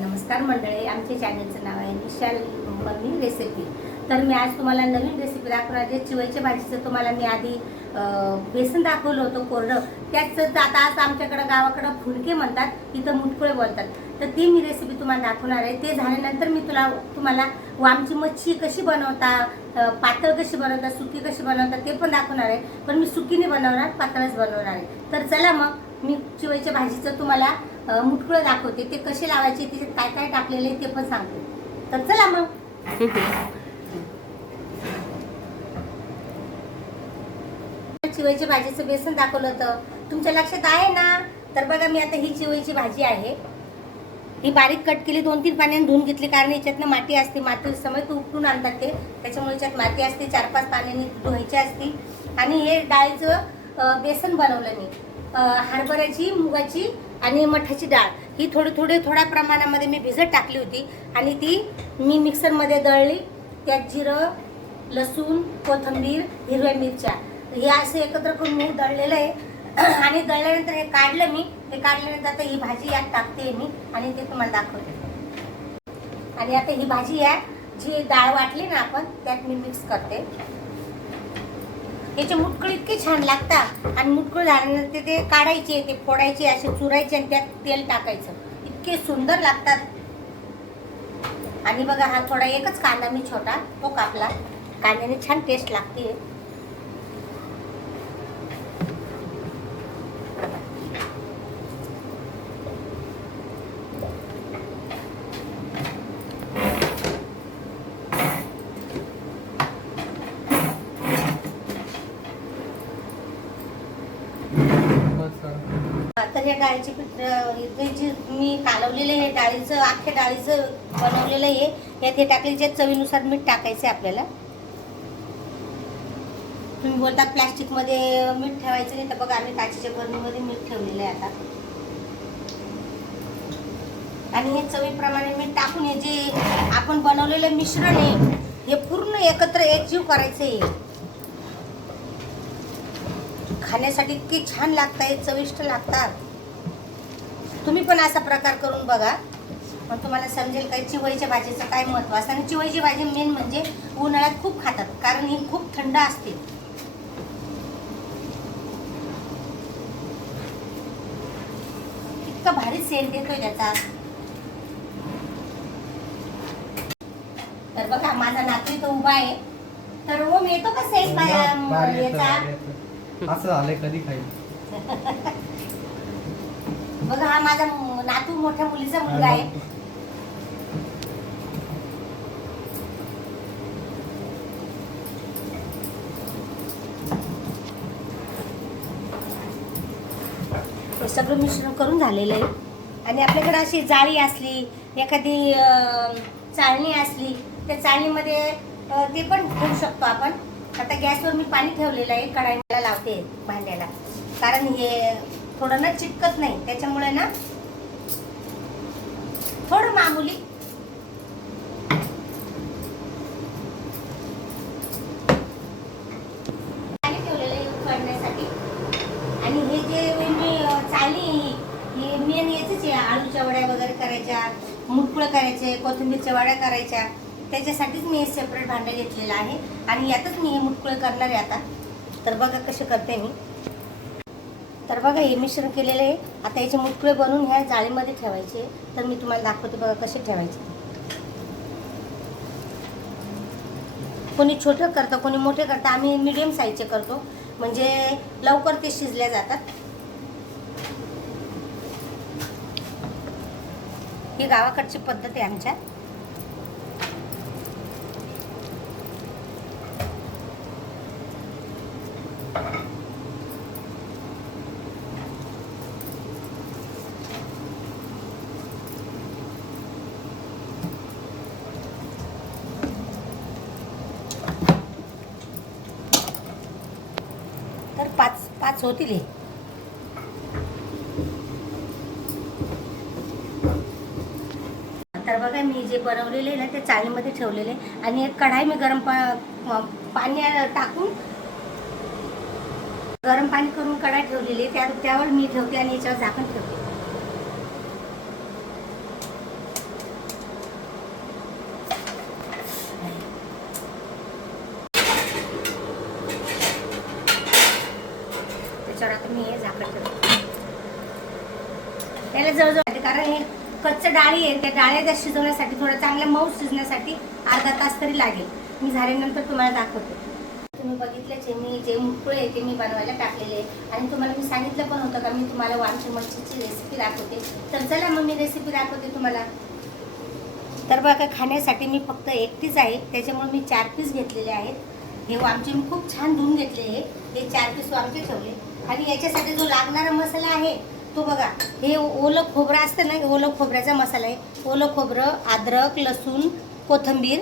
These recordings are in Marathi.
नमस्कार मंडळी आमच्या चॅनलचं नाव आहे निशाल मम्मी रेसिपी तर मी आज तुम्हाला नवीन रेसिपी दाखवणार आहे. चिवईच्या भाजीचं तुम्हाला मी आधी बेसन दाखवलं होतं कोरडं. त्याच आता आज आमच्याकडं गावाकडं फुलके म्हणतात तिथं मुटकुळे बोलतात. तर ती मी रेसिपी तुम्हाला दाखवणार आहे. ते झाल्यानंतर मी तुला तुम्हाला वामची मच्छी कशी बनवता पातळ कशी बनवतात सुकी कशी बनवतात ते पण दाखवणार आहे. पण मी सुकीने बनवणार पातळच बनवणार आहे. तर चला मग मी चिवईच्या भाजीचं तुम्हाला मुटकुळं दाखवते. ते कसे लावायचे त्याच्यात काय काय टाकलेले ते पण सांगते. तर चला मग. चिवईच्या भाजीचं बेसन दाखवलं होतं. तुमच्या लक्षात आहे ना? तर बघा मी आता ही चिवईची भाजी आहे. ही बारीक कट केली दोन तीन पाण्याने धुवून घेतली कारण याच्यातनं माती असते. माती समेत उपटून आणतात ते. त्याच्यामुळे याच्यात माती असते चार पाच पाण्याने धुवायची असते. आणि हे डाळीचं बेसन बनवलं मी. हरभऱ्याची मुगाची आणि मठाची डाळ. ही थोडी थोडी थोड्या प्रमाणामध्ये मी भिजत टाकली होती आणि ती मी मिक्सरमध्ये दळली. त्यात जिरं लसूण कोथिंबीर हिरव्या मिरच्या. हे असं एकत्र करून मी दळलेलं आहे. आणि दळल्यानंतर हे काढलं मी. ते काढल्यानंतर आता ही भाजी यात टाकते मी आणि ते तुम्हाला दाखवते. आणि आता ही भाजी आहे जी डाळ वाटली ना आपण त्यात मी मिक्स करते. याचे मुटकळ इतके छान लागतात. आणि मुटकळ झाल्यानंतर ते- ते काढायचे ते फोडायचे असे चुरायचे आणि त्यात तेल टाकायचं. इतके सुंदर लागतात. आणि बघा हा थोडा एकच कांदा मी छोटा तो कापला. कांद्याने छान टेस्ट लागते. तर या डाळीचे इथे जे मी कालवलेलं हे डाळीचं अख्ख्या डाळीचं बनवलेलं आहे यात हे टाकले जे चवीनुसार मीठ टाकायचं आहे आपल्याला. तुम्ही बोलता प्लॅस्टिकमध्ये मीठ ठेवायचं नाही तर बघा आम्ही काचेच्या बरणीमध्ये मीठ ठेवलेलं आहे आता. आणि हे चवीप्रमाणे मीठ टाकून हे जे आपण बनवलेलं मिश्रण आहे हे पूर्ण एकत्र एकजीव करायचं आहे. खाण्यासाठी इतकी छान लागतात चविष्ट लागतात. तुम्ही पण असा प्रकार करून बघा. मग तुम्हाला समजेल काय चिवईच्या भाजीचं काय महत्त्व असतं? आणि चिवईची भाजी मेन म्हणजे उन्हाळ्यात खूप खातात कारण ही खूप थंड असते. इतका भारी सेल देतोय त्याचा. तर बघा माझा नातू इथं उभा आहे. तर ओम येतो का सेल याचा असं झालंय कधी खाईल बघा हा माझा नातू मोठ्या मुलीचा मुलगा आहे. सगळं मिश्रण करून झालेलं आहे. आणि आपल्याकडे अशी जाळी असली एखादी चाळणी असली त्या चाळणीमध्ये ते पण ठेवू शकतो आपण. आता गॅसवर मी पाणी ठेवलेलं आहे कढाईला लावते भांड्याला. कारण हे थोडं ना चिटकत नाही त्याच्यामुळे ना थोडं मामुली. पाणी ठेवलेलं आहे आणि हे जे मी चाली हे मेन याचीच आहे आळूच्या वड्या वगैरे करायच्या मुटकुळं करायचे कोथिंबीरच्या वड्या करायच्या त्याच्यासाठीच मी हे सेपरेट भांडं घेतलेलं आहे. आणि यातच मी हे मुटकुळे करणार आहे आता. तर बघा कसे करते मी. तर बघा हे मिश्रण केलेलं आहे. आता याचे मुटकुळे बनवून ह्या जाळीमध्ये ठेवायचे. तर मी तुम्हाला दाखवते बघा कसे ठेवायचे. कोणी छोटं करतं कोणी मोठे करतं. आम्ही मिडियम साईजचे करतो. म्हणजे लवकर ते शिजल्या जातात. ही गावाकडची पद्धत आहे आमच्या तर पाच हे तर बघा मी जे बनवलेले आहे ना ते चाळीमध्ये ठेवलेले आणि एक कढाई मी गरम पा पाणी टाकून गरम पाणी करून कढाई ठेवलेली त्या त्यावर मी ठेवते आणि याच्यावर झाकण ठेवते याच्यावर आता मी झाकण ठेवते त्याला जवळजवळ कारण हे कच्च डाळी आहे त्या डाळ्या त्या शिजवण्यासाठी थोडं चांगलं मऊ शिजण्यासाठी अर्धा तास तरी लागेल. मी झाल्यानंतर तुम्हाला दाखवते. तुम्ही बघितलंच आहे मी जे मुटकुळे आहे ते मी बनवायला टाकलेले आणि तुम्हाला मी सांगितलं पण होतं का मी तुम्हाला वामची मच्छीची रेसिपी दाखवते. तर चला मग मी रेसिपी दाखवते तुम्हाला. तर बघा खाण्यासाठी मी फक्त एकटीच आहे. त्याच्यामुळे मी चार पीस घेतलेले आहेत. हे वामचे मी खूप छान धुवून घेतले हे चार पीस वामचे ठेवले. आणि याच्यासाठी जो लागणारा मसाला आहे तो बघा हे ओलं खोबरं असतं ना ओलं खोबऱ्याचा मसाला आहे. ओलं खोबरं अद्रक लसूण कोथिंबीर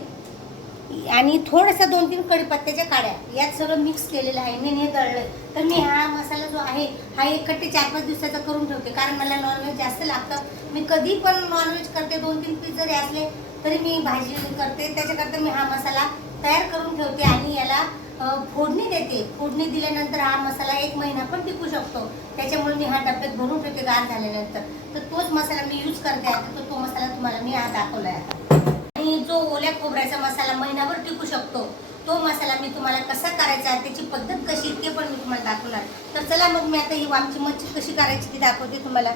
आणि थोडंसं दोन तीन कढीपत्त्याच्या काड्या. यात सगळं मिक्स केलेलं आहे. मी हे दळलं तर मी हा मसाला जो आहे हा एक कट्टे चार पाच दिवसाचा करून ठेवते. कारण मला नॉनव्हेज जास्त लागतं. मी कधी पण नॉनव्हेज करते. दोन तीन पीस जरी असले तरी मी भाजी करते. त्याच्याकरता मी हा मसाला तयार करून ठेवते आणि याला फोडणी देते. फोडणी दिल्यानंतर हा मसाला एक महिना पण टिकू शकतो. त्याच्यामुळे मी हा डब्यात भरून ठेवते गार झाल्यानंतर. तर तोच मसाला मी यूज करते आता. तर तो मसाला तुम्हाला मी हा दाखवला आहे आणि जो ओल्या खोबऱ्याचा मसाला महिनाभर टिकू शकतो तो मसाला मी तुम्हाला कसा करायचा त्याची पद्धत कशी ते पण मी तुम्हाला दाखवणार. तर चला मग मी आता ही वामची मच्छी कशी करायची ती दाखवते तुम्हाला.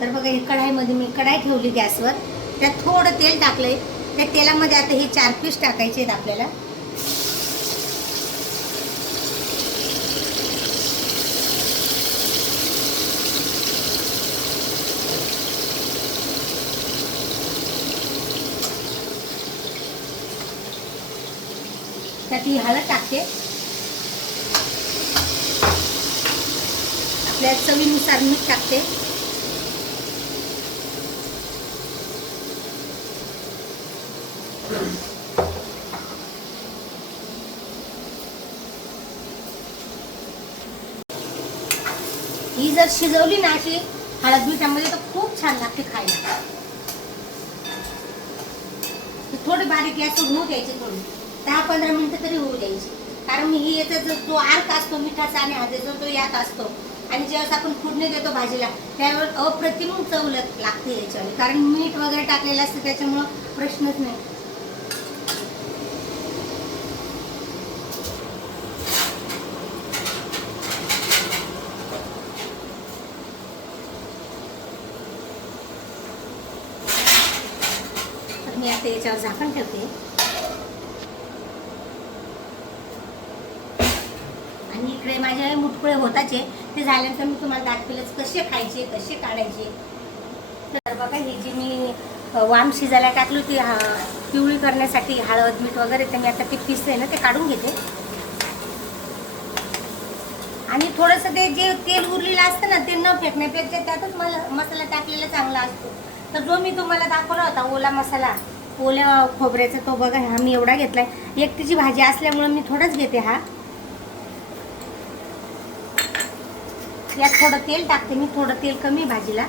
तर बघा ही कढाईमध्ये मी कढाई ठेवली गॅसवर. त्यात थोडं तेल टाकलंय. त्या तेलामध्ये आता हे चार पीस टाकायचे आहेत आपल्याला. त्यात ही हळद टाकते. आपल्या चवीनुसार मीठ टाकते. जर शिजवली ना अशी हळद मिठामध्ये तर खूप छान लागते खायला. थोडी बारीक गॅसवर होऊ द्यायची थोडी. दहा पंधरा मिनिटं तरी होऊ द्यायची. कारण मी ही याचा जो तो आर्क असतो मिठाचा आणि हजेचा तो यात असतो आणि ज्यावेळेस आपण फुडणे देतो भाजीला त्यावेळेस अप्रतिम चव लागते याच्यावर. कारण मीठ वगैरे टाकलेलं असतं त्याच्यामुळं प्रश्नच नाही. मी आता याच्यावर झाकण ठेवते आणि इकडे माझे मुठकुळे होताचे ते झाल्यानंतर मी तुम्हाला दाखवेलच कसे खायचे कसे काढायचे तर बघा ही जी मी वाम शिजायला टाकली होती पिवळी करण्यासाठी हळद मीठ वगैरे तर मी आता ते पीस ना ते काढून घेते आणि थोडंसं ते जे तेल उरलेलं असतं ना ते न फेकण्यापेक्षा त्यातच मला मसाला टाकलेला चांगला असतो तर जो मी तुम्हाला दाखवला होता ओला मसाला ओल्या खोबऱ्याचा तो बघा हा मी एवढा घेतलाय. एकटीची भाजी असल्यामुळे मी थोडाच घेते हा. यात थोडं तेल टाकते मी थोडं तेल कमी भाजीला.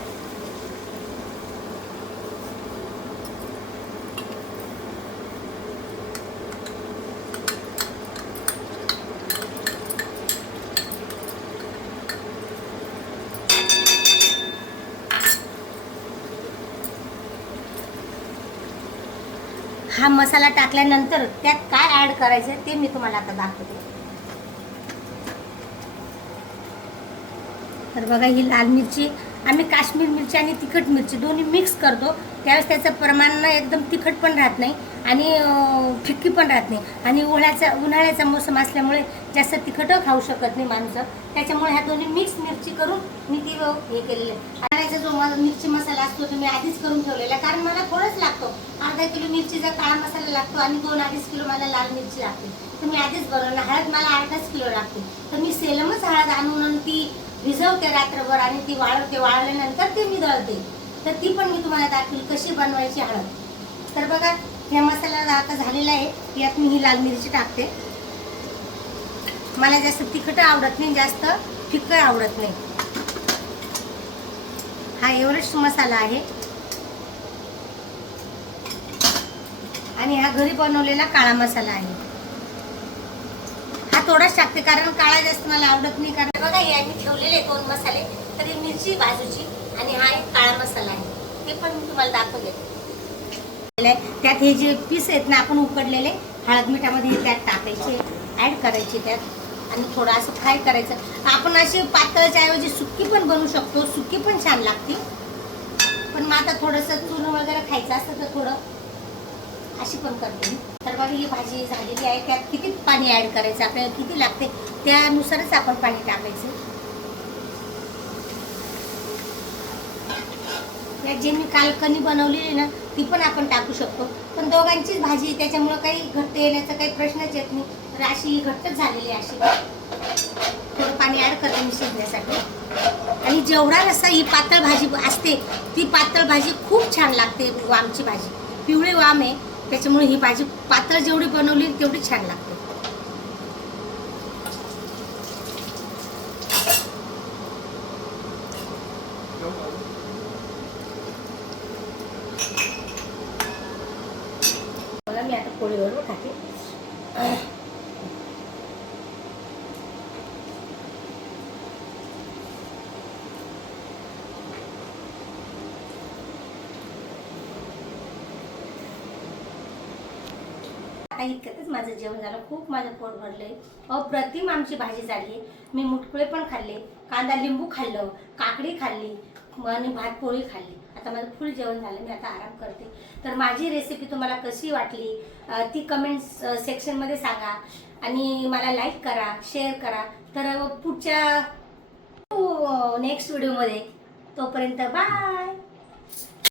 हा मसाला टाकल्यानंतर त्यात काय ऍड करायचं ते मी तुम्हाला आता दाखवते. तर बघा ही लाल मिरची आम्ही काश्मीर मिरची आणि तिखट मिरची दोन्ही मिक्स करतो. त्यावेळेस त्याचं प्रमाण एकदम तिखट पण राहत नाही आणि फिक्की पण राहत नाही. आणि उन्हाळ्याचा उन्हाळ्याचा मोसम असल्यामुळे जास्त तिखटं खाऊ शकत नाही माणसं. त्याच्यामुळे ह्या दोन्ही मिक्स मिरची करून मी ती हे केलेलं आहे. खाण्याचा जो माझा मिरची मसाला असतो तो मी आधीच करून ठेवलेला आहे. कारण मला थोडंच लागतो. अर्धा किलो मिरचीचा काळा मसाला लागतो आणि दोन अडीच किलो मला लाल मिरची लागते. तर मी आधीच बनवलं. हळद मला अर्धाच किलो लागते. तर मी सेलमच हळद आणून ती भिजवते रात्रभर आणि ती वाळवते. वाळल्यानंतर ते मी दळते. तर ती पण मी तुम्हाला दाखवेल कशी बनवायची हळद. तर बघा ह्या मसाला आता झालेला आहे. यात मी ही लाल मिरची टाकते. मला जास्त तिखट आवडत नाही जास्त फिक्क आवडत नाही. हा एव्हरेस्ट मसाला आहे. आणि हा घरी बनवलेला काळा मसाला आहे. हा थोडाच टाकते कारण काळा जास्त मला आवडत नाही कारण बघा हे मी ठेवलेले दोन मसाले तर ही मिरची बाजूची आणि हा एक काळा मसाला आहे. ते पण मी तुम्हाला दाखवले त्यात हे जे पीस आहेत ना आपण उकडलेले हळद मिठामध्ये त्यात टाकायचे ॲड करायची त्यात. आणि थोडं असं फ्राय करायचं. आपण अशी पातळच्या ऐवजी सुक्की पण बनवू शकतो. सुक्की पण छान लागते. पण मग आता थोडंसं चूर्ण वगैरे खायचं असतं तर थोडं अशी पण करते तर बघा ही भाजी झालेली आहे. त्यात किती पाणी ॲड करायचं? आपल्याला किती लागते? त्यानुसारच आपण पाणी टाकायचं. यात जे मी काल कणी बनवलेली ना ती पण आपण टाकू शकतो. पण दोघांचीच भाजी त्याच्यामुळं काही घट्ट येण्याचा काही प्रश्नच येत नाही. तर अशी ही घट्टच झालेली आहे अशी. थोडं पाणी ॲड करते मी शिजण्यासाठी. आणि जेवढा रस्सा ही पातळ भाजी असते ती पातळ भाजी खूप छान लागते वामची भाजी. पिवळी वाम आहे त्याच्यामुळे ही भाजी पातळ जेवढी बनवली तेवढी छान लागते. मी आता पोळीवर खाते. इतक्यातच माझं जेवण झालं. खूप माझं पोट भरलंय. अप्रतिम आमची भाजी झाली. मी मुटकुळे पण खाल्ले. कांदा लिंबू खाल्लं. काकडी खाल्ली. आणि भात पोळी खाल्ली. आता माझं फुल जेवण झालं. मी आता आराम करते. तर माझी रेसिपी तुम्हाला कशी वाटली ती कमेंट्स सेक्शनमध्ये सांगा. आणि मला लाईक करा शेअर करा. तर पुढच्या नेक्स्ट व्हिडिओमध्ये तोपर्यंत बाय